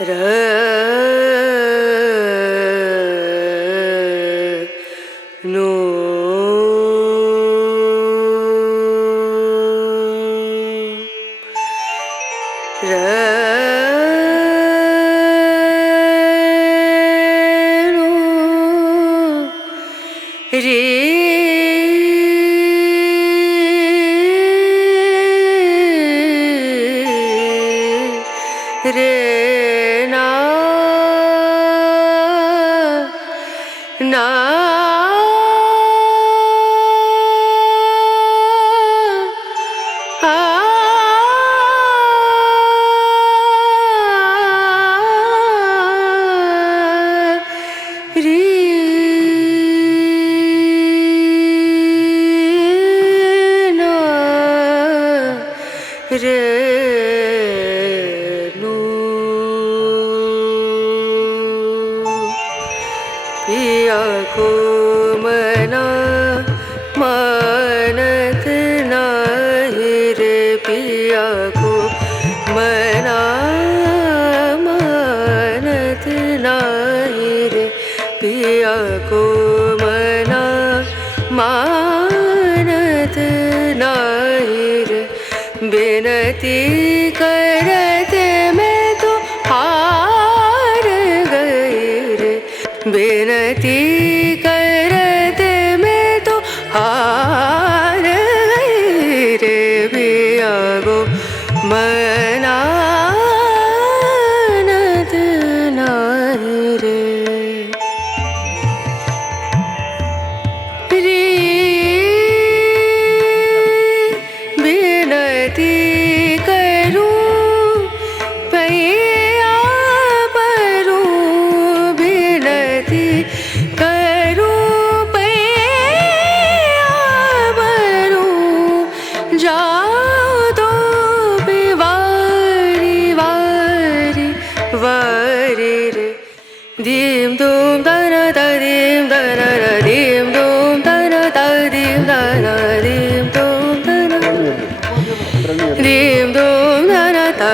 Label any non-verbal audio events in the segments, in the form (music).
Ra. को मना मानत रे पिया को मना मानत रे पिया को मना मानत रे बेनती वारी रे dim dum da na da dim da na na dim dum da na da dim da na dim dum da na dim dum da na da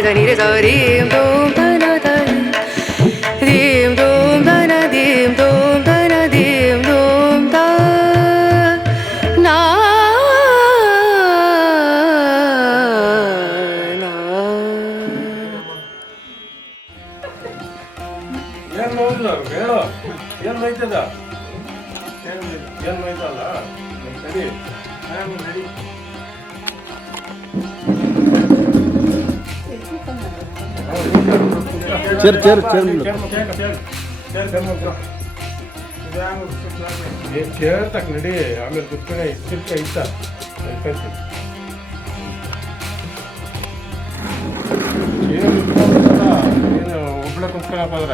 니가 니래서 림돔 바나다 림돔 바나 림돔 바나 림돔 바나 얘는 뭐냐 그래요? 얘는 왜 이때다? 얘는 얘는 왜 이때다? 대리, 대리, 대리. Chair chair chair ಕೇಳ್ತಕ್ ನಡಿ. ಆಮೇಲೆ ಕುತ್ಕೊಂಡೆ ಇಷ್ಟ ಇಷ್ಟ. ಏನು ಒಬ್ಳೆ ಕುತ್ಕೊಳಪ್ಪ ಅದ್ರ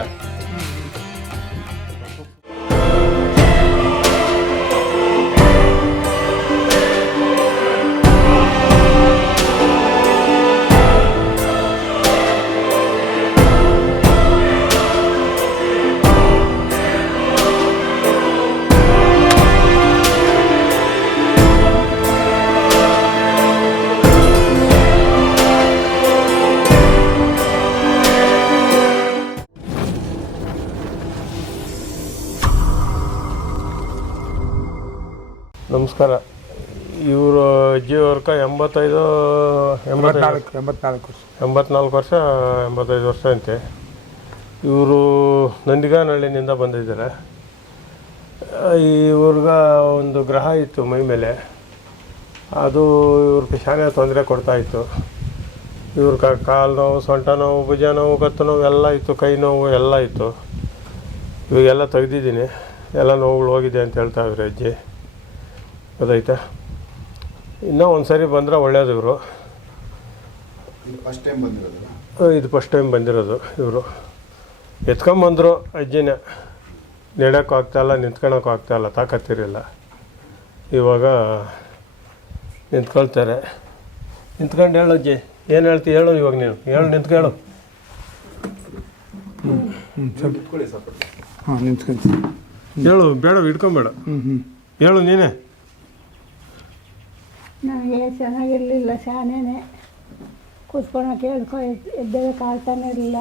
ನಮಸ್ಕಾರ. ಇವರು ಅಜ್ಜಿ ಎಂಬತ್ತೈದು ಎಂಬತ್ತೈದು ಎಂಬತ್ನಾಲ್ಕು ಎಂಬತ್ನಾಲ್ಕು ವರ್ಷ. ಎಂಬತ್ನಾಲ್ಕು ವರ್ಷ ಎಂಬತ್ತೈದು ವರ್ಷ ಅಂತೆ. ಇವರು ನಂದಿಗಾನಹಳ್ಳಿನಿಂದ ಬಂದಿದ್ದಾರೆ. ಇವ್ರಿಗ ಒಂದು ಗ್ರಹ ಇತ್ತು ಮೈ ಮೇಲೆ. ಅದು ಇವ್ರಿಗೆ ಶಾನೆ ತೊಂದರೆ ಕೊಡ್ತಾಯಿತ್ತು ಇವ್ರ ಕಾಲು ನೋವು ಸೊಂಟ ನೋವು ಭುಜ ನೋವು ಕತ್ತು ನೋವು ಎಲ್ಲ ಇತ್ತು ಕೈ ನೋವು ಎಲ್ಲ ಇತ್ತು. ಇವಾಗೆಲ್ಲ ತೆಗೆದಿದ್ದೀನಿ. ಎಲ್ಲ ನೋವುಗಳು ಹೋಗಿದೆ ಅಂತ ಹೇಳ್ತಾ ಇದ್ರು ಅಜ್ಜಿ. ಗೊತ್ತಾಯ್ತಾ? ಇನ್ನೂ ಒಂದು ಸರಿ ಬಂದರೆ ಒಳ್ಳೇದು ಇವರು. ಇದು ಫಸ್ಟ್ ಟೈಮ್ ಬಂದಿರೋದು ಇದು ಫಸ್ಟ್ ಟೈಮ್ ಬಂದಿರೋದು ಇವರು. ಎತ್ಕೊಂಬಂದರು ಅಜ್ಜಿನ. ನೆಡೋಕ್ಕೂ ಆಗ್ತಾಯಿಲ್ಲ ನಿಂತ್ಕೊಳಕ್ಕೂ ಆಗ್ತಾಯಿಲ್ಲ ತಾಕತ್ತಿರಲಿಲ್ಲ ಇವಾಗ ನಿಂತ್ಕೊಳ್ತಾರೆ. ನಿಂತ್ಕೊಂಡು ಹೇಳು ಅಜ್ಜಿ ಏನು ಹೇಳ್ತಿ? ಹೇಳು ಇವಾಗ ನೀನು. ಹೇಳು ನಿಂತ್ಕೊಳ್ಳು ಹೇಳು ಬೇಡ ಇಟ್ಕೊಂಬೇಡ ಹ್ಞೂ ಹ್ಞೂ ಹೇಳು ನೀನೇ. ಚೆನ್ನಾಗಿರಲಿಲ್ಲ ಶಾನೇನೆ ಕೂತ್ಕೊಳಕ್ಕೆ ಹೇಳ್ಕೊ ಎದ್ದೇಳಕ್ಕೆ ಆಗ್ತಾನೆ ಇರಲಿಲ್ಲ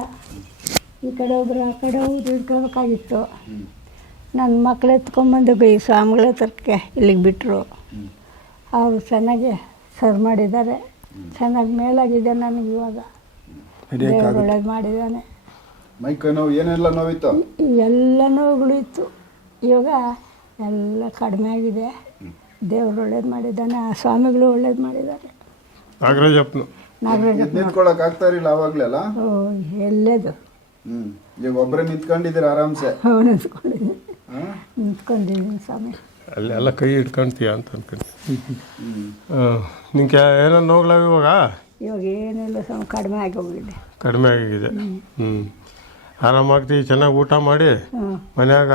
ಈ ಕಡೆ ಒಬ್ರು ಆ ಕಡೆ ಹೋಗಿ ಹಿಡ್ಕೋಬೇಕಾಗಿತ್ತು ನನ್ನ ಮಕ್ಳು ಎತ್ಕೊಂಬಂದು ಈ ಸ್ವಾಮಿಗಳ ಹತ್ರಕ್ಕೆ ಇಲ್ಲಿಗೆ ಬಿಟ್ಟರು ಅವರು ಚೆನ್ನಾಗಿ ಸರ್ ಮಾಡಿದ್ದಾರೆ. ಚೆನ್ನಾಗಿ ಮೇಲಾಗಿದೆ ನನಗೆ ಇವಾಗ. ಒಳ್ಳೇದು ಮಾಡಿದ್ದಾನೆ. ನೋವು ಏನೆಲ್ಲ ನೋವಿತ್ತು? ಎಲ್ಲ ನೋವುಗಳು ಇತ್ತು ಇವಾಗ ಎಲ್ಲ ಕಡಿಮೆ ಆಗಿದೆ. ದೇವ್ರು ಒಳ್ಳೇದು ಮಾಡಿದ್ದಾನೆ ಆ ಸ್ವಾಮಿಗಳು ಒಳ್ಳೇದು ಮಾಡಿದ್ದಾರೆ. ನಾಗರಾಜಪ್ಪನು ನಾಗರಾಜ ನಿಂತ್ಕೊಳಕ್ ಆಗ್ತಾ ಇರಲಿಲ್ಲ ಅವಾಗ್ಲೆಲ್ಲ ಓ ಎಲ್ಲದು. ಹ್ಮ್ ಈಗ ಒಬ್ಬರೇ ನಿಂತ್ಕೊಂಡಿದ್ದೀರ ಆರಾಮ್ಸೆ? ಅವ್ನು ನಿಂತ್ಕೊಂಡಿದ್ದೀನಿ. ಹಾ? ನಿಂತ್ಕೊಂಡಿದ್ದೀನಿ ಸ್ವಾಮಿ. ಅಲ್ಲಿ ಎಲ್ಲ ಕೈ ಇಟ್ಕೊಂತೀಯ ಅಂತ ಅನ್ಕೊಂಡು ನಿಂಗೆ ಏನೋ ನೋಗ್ಲಾವ ಇವಾಗ? ಇವಾಗ ಏನಿಲ್ಲ ಸ್ವಾಮಿ ಕಡಿಮೆ ಆಗಿ ಹೋಗಿದೆ. ಕಡಿಮೆ ಆಗಿದೆ ಹ್ಞೂ ಆರಾಮಾಗ್ತಿ ಚೆನ್ನಾಗಿ ಊಟ ಮಾಡಿ? ಹ್ಞೂ ಮನ್ಯಾಗ?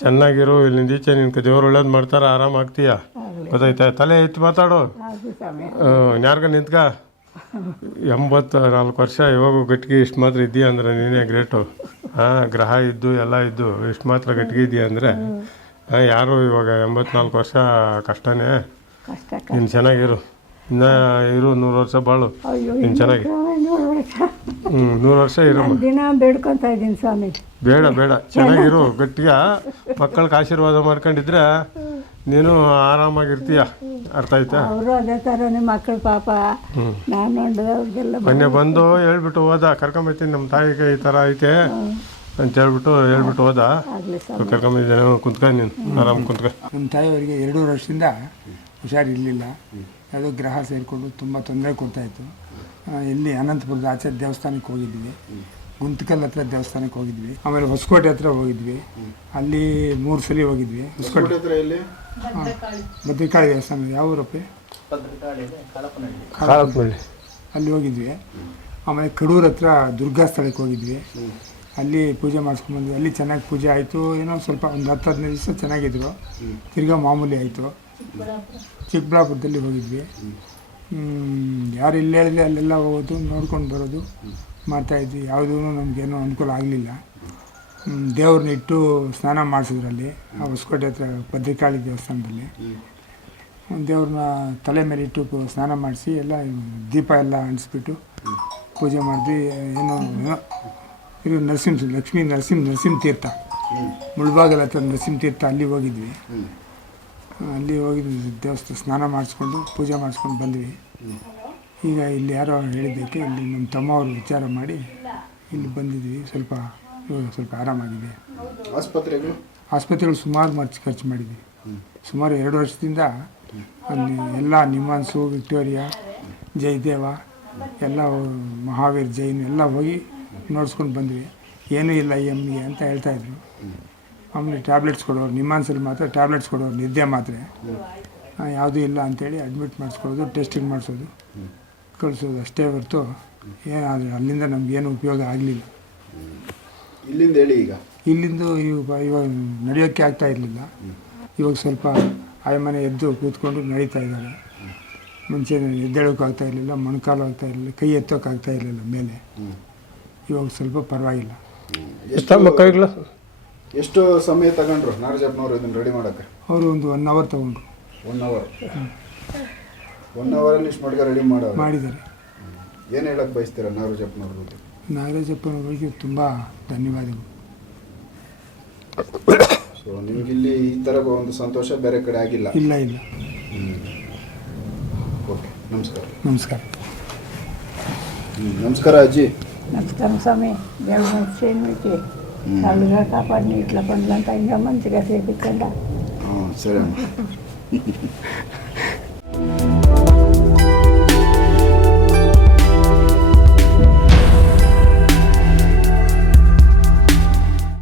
ಚೆನ್ನಾಗಿರು ಇಲ್ಲಿಂದ ಈಚೆ ನಿನ್ಗೆ ದೇವ್ರು ಒಳ್ಳೇದು ಮಾಡ್ತಾರ ಆರಾಮಾಗ್ತೀಯ ಗೊತ್ತಾಯ್ತಾ? ತಲೆ ಎತ್ತಿ ಮಾತಾಡು. ಯಾರ್ಗ ನಿಂತ್ಕ? ಎಂಬತ್ತ ನಾಲ್ಕು ವರ್ಷ ಇವಾಗ ಗಟ್ಟಿಗೆ ಇಷ್ಟು ಮಾತ್ರ ಇದೀಯ ಅಂದ್ರೆ ನೀನೇ ಗ್ರೇಟು ಹಾಂ ಗ್ರಹ ಇದ್ದು ಎಲ್ಲ ಇದ್ದು ಇಷ್ಟು ಮಾತ್ರ ಗಟ್ಟಿಗೆ ಇದೀಯ ಅಂದರೆ? ಹಾಂ ಯಾರು ಇವಾಗ ಎಂಬತ್ನಾಲ್ಕು ವರ್ಷ ಕಷ್ಟನೇ? ಕಷ್ಟ ನೀನು ಚೆನ್ನಾಗಿರು. ಇನ್ನ ಇರು ನೂರು ವರ್ಷ ಬಾಳು. ನೀನು ಚೆನ್ನಾಗಿ. ನೂರು ವರ್ಷ ಹ್ಞೂ ನೂರು ವರ್ಷ ಇರೋ ನಾನು ದಿನ ಬೇಡ್ಕೊಂತ ಇದ್ದೀನಿ ಸ್ವಾಮಿ. ಬೇಡ ಬೇಡ. ಚೆನ್ನಾಗಿರು ಗಟ್ಟಿಯ. ಮಕ್ಕಳಿಗೆ ಆಶೀರ್ವಾದ ಮಾಡ್ಕೊಂಡಿದ್ರೆ ನೀನು ಆರಾಮಾಗಿರ್ತೀಯ. ಅರ್ಥ ಆಯ್ತಾ? ಅವರು ಅದೇ ಥರ ನಿಮ್ಮ ಮಕ್ಕಳು ಪಾಪ. ನಾನು ಅವ್ರಿಗೆಲ್ಲ ಮೊನ್ನೆ ಬಂದು ಹೇಳ್ಬಿಟ್ಟು ಹೋದ ಕರ್ಕೊಂಬತ್ತೀನಿ ನಮ್ಮ ತಾಯಿಗೆ ಈ ಥರ ಐತೆ ಅಂತ ಹೇಳ್ಬಿಟ್ಟು ಹೇಳ್ಬಿಟ್ಟು ಹೋದ. ಆಗಲಿ ಸ್ವಾಮಿ. ಕರ್ಕೊಂಬಂದಿದ್ದೇನೆ ಕುಂತ್ಕ ನೀನು ಆರಾಮ್ ಕುಂತ್ಕ. ನಮ್ಮ ತಾಯಿಯವರಿಗೆ ಎರಡೂವರೆ ವರ್ಷದಿಂದ ಹುಷಾರಿರಲಿಲ್ಲ. ಯಾವುದೋ ಗ್ರಹ ಸೇರಿಕೊಂಡು ತುಂಬ ತೊಂದರೆ ಕೊಡ್ತಾಯಿತ್ತು ಇಲ್ಲಿ ಅನಂತಪುರದ ಆಚೆ ದೇವಸ್ಥಾನಕ್ಕೆ ಹೋಗಿದ್ವಿ. ಗುಂತಕಲ್ ಹತ್ರ ದೇವಸ್ಥಾನಕ್ಕೆ ಹೋಗಿದ್ವಿ. ಆಮೇಲೆ ಹೊಸಕೋಟೆ ಹತ್ರ ಹೋಗಿದ್ವಿ. ಅಲ್ಲಿ ಮೂರು ಸಲ ಹೋಗಿದ್ವಿ. ಹೊಸಕೋಟೆ ಹತ್ರ ಇಲ್ಲಿ ಭದ್ರಿಕಾಳಿ ದೇವಸ್ಥಾನ ಯಾವ ಊರಪ್ಪಿ? ಅಲ್ಲಿ ಹೋಗಿದ್ವಿ. ಆಮೇಲೆ ಕಡೂರ್ ಹತ್ರ ದುರ್ಗಾ ಸ್ಥಳಕ್ಕೆ ಹೋಗಿದ್ವಿ. ಅಲ್ಲಿ ಪೂಜೆ ಮಾಡಿಸ್ಕೊಂಡ್ಬಂದ್ವಿ ಅಲ್ಲಿ ಚೆನ್ನಾಗಿ ಪೂಜೆ ಆಯಿತು. ಏನೋ ಸ್ವಲ್ಪ ಒಂದು ಹತ್ತು ಹದಿನೈದು ದಿವಸ ಚೆನ್ನಾಗಿದ್ರು. ತಿರ್ಗಾ ಮಾಮೂಲಿ ಆಯಿತು. ಚಿಕ್ಕಬಳ್ಳಾಪುರದಲ್ಲಿ ಹೋಗಿದ್ವಿ. ಯಾರು ಇಲ್ಲಿ ಹೇಳಿದ್ರೆ ಅಲ್ಲೆಲ್ಲ ಹೋಗೋದು, ನೋಡ್ಕೊಂಡು ಬರೋದು ಮಾಡ್ತಾಯಿದ್ವಿ ಯಾವುದೂ ನಮಗೇನು ಅನುಕೂಲ ಆಗಲಿಲ್ಲ. ದೇವ್ರನ್ನ ಇಟ್ಟು ಸ್ನಾನ ಮಾಡಿಸಿದ್ರಲ್ಲಿ, ಆ ಹೊಸಕೋಟೆ ಹತ್ರ ಭದ್ರಿಕಾಳಿ ದೇವಸ್ಥಾನದಲ್ಲಿ. ದೇವ್ರನ್ನ ತಲೆ ಮೇಲೆ ಇಟ್ಟು ಸ್ನಾನ ಮಾಡಿಸಿ ಎಲ್ಲ ದೀಪ ಎಲ್ಲ ಅಂಟಿಸ್ಬಿಟ್ಟು ಪೂಜೆ ಮಾಡಿದ್ವಿ. ಏನೋ, ಇದು ನರಸಿಂಹ, ಲಕ್ಷ್ಮೀ ನರಸಿಂಹ ನರಸಿಂಹ ತೀರ್ಥ. ಮುಳ್ಬಾಗಲ ಹತ್ರ ನರಸಿಂಹ ತೀರ್ಥ, ಅಲ್ಲಿ ಹೋಗಿದ್ವಿ. ಅಲ್ಲಿ ಹೋಗಿದ್ವಿ ದೇವಸ್ಥಾನ ಸ್ನಾನ ಮಾಡಿಸ್ಕೊಂಡು ಪೂಜೆ ಮಾಡಿಸ್ಕೊಂಡು ಬಂದ್ವಿ. ಈಗ ಇಲ್ಲಿ ಯಾರೋ ಹೇಳಿದ್ದಕ್ಕೆ ಇಲ್ಲಿ ನಮ್ಮ ತಮ್ಮವರು ವಿಚಾರ ಮಾಡಿ ಇಲ್ಲಿ ಬಂದಿದ್ವಿ. ಸ್ವಲ್ಪ ಇವಾಗ ಸ್ವಲ್ಪ ಆರಾಮಾಗಿದೆ. ಆಸ್ಪತ್ರೆಗಳು ಆಸ್ಪತ್ರೆಗಳು ಸುಮಾರು ಮರ್ಚು ಖರ್ಚು ಮಾಡಿದ್ವಿ. ಸುಮಾರು ಎರಡು ವರ್ಷದಿಂದ ಅಲ್ಲಿ ಎಲ್ಲ ನಿಮಾನ್ಸು ವಿಕ್ಟೋರಿಯಾ ಜಯದೇವ ಎಲ್ಲ ಮಹಾವೀರ್ ಜೈನ್ ಎಲ್ಲ ಹೋಗಿ ನೋಡ್ಸ್ಕೊಂಡು ಬಂದ್ವಿ. ಏನೂ ಇಲ್ಲ ಎಮ್ಗೆ ಅಂತ ಹೇಳ್ತಾಯಿದ್ರು ಆಮೇಲೆ ಟ್ಯಾಬ್ಲೆಟ್ಸ್ ಕೊಡೋರು ನಿಮ್ಮಾನ್ಸಲ್ಲಿ ಮಾತ್ರ ಟ್ಯಾಬ್ಲೆಟ್ಸ್ ಕೊಡೋರು ನಿದ್ದೆ ಮಾತ್ರ. ಯಾವುದೂ ಇಲ್ಲ ಅಂತೇಳಿ ಅಡ್ಮಿಟ್ ಮಾಡಿಸ್ಕೊಳ್ಳೋದು ಟೆಸ್ಟಿಂಗ್ ಮಾಡಿಸೋದು ಕಳಿಸೋದು ಅಷ್ಟೇ ಹೊರತು ಏನಾದರೂ ಅಲ್ಲಿಂದ ಏನು ಉಪಯೋಗ ಆಗಲಿಲ್ಲ. ಇಲ್ಲಿಂದ ಹೇಳಿ ಈಗ? ಇಲ್ಲಿಂದ ಇವಾಗ ಇವಾಗ ನಡೆಯೋಕ್ಕೆ ಆಗ್ತಾ ಇರಲಿಲ್ಲ. ಇವಾಗ ಸ್ವಲ್ಪ ಆಯಮನೆ ಎದ್ದು ಕೂತ್ಕೊಂಡು ನಡೀತಾ ಇದ್ದಾರೆ. ಮುಂಚೆ ಎದ್ದೇಳೋಕೆ ಆಗ್ತಾ ಇರಲಿಲ್ಲ ಮೊಣಕಾಲು ಆಗ್ತಾ ಇರಲಿಲ್ಲ ಕೈ ಎತ್ತೋಕ್ಕಾಗ್ತಾ ಆಗ್ತಾ ಇರಲಿಲ್ಲ ಮೇಲೆ. ಇವಾಗ ಸ್ವಲ್ಪ ಪರವಾಗಿಲ್ಲ. ಎಷ್ಟು ಕೈಗಳು? ಎಷ್ಟು ಸಮಯ ತಗೊಂಡ್ರು ನಾರಜಪ್ಪನವರು ಇದನ್ನು ರೆಡಿ ಮಾಡಕ್ಕೆ? ಅವರು ಒಂದು ಒನ್ ಅವರ್ ತಗೊಂಡ್ರು. ಒನ್ ಅವರ್ ಒನ್ ಅವರಲ್ಲಿ ಇಷ್ಟು ಮಡ್ಗ ರೆಡಿ ಮಾಡೋ ಮಾಡಿದ್ದಾರೆ. ಏನು ಹೇಳಕ್ಕೆ ಬಯಸ್ತೀರಾ ನಾಗರಾಜಪ್ಪನವ್ರ ಬಗ್ಗೆ? ನಾಗರಾಜಪ್ಪನವರಿಗೆ ತುಂಬ ಧನ್ಯವಾದಗಳು. ಸೊ ನಿಮ್ಗೆ ಇಲ್ಲಿ ಈ ಥರ ಒಂದು ಸಂತೋಷ ಬೇರೆ ಕಡೆ ಆಗಿಲ್ಲ. ಇಲ್ಲ ಇಲ್ಲ. ಓಕೆ ನಮಸ್ಕಾರ. ನಮಸ್ಕಾರ. ನಮಸ್ಕಾರ ಅಜ್ಜಿ. ನಮಸ್ಕಾರ ಸ್ವಾಮಿ. ದೇವ್ರ ಕ್ಷೇಮಕ್ಕೆ Hmm. Lalu saya kapan nih, 8 bulan tadi zaman juga saya bercanda. Oh, serem. (laughs)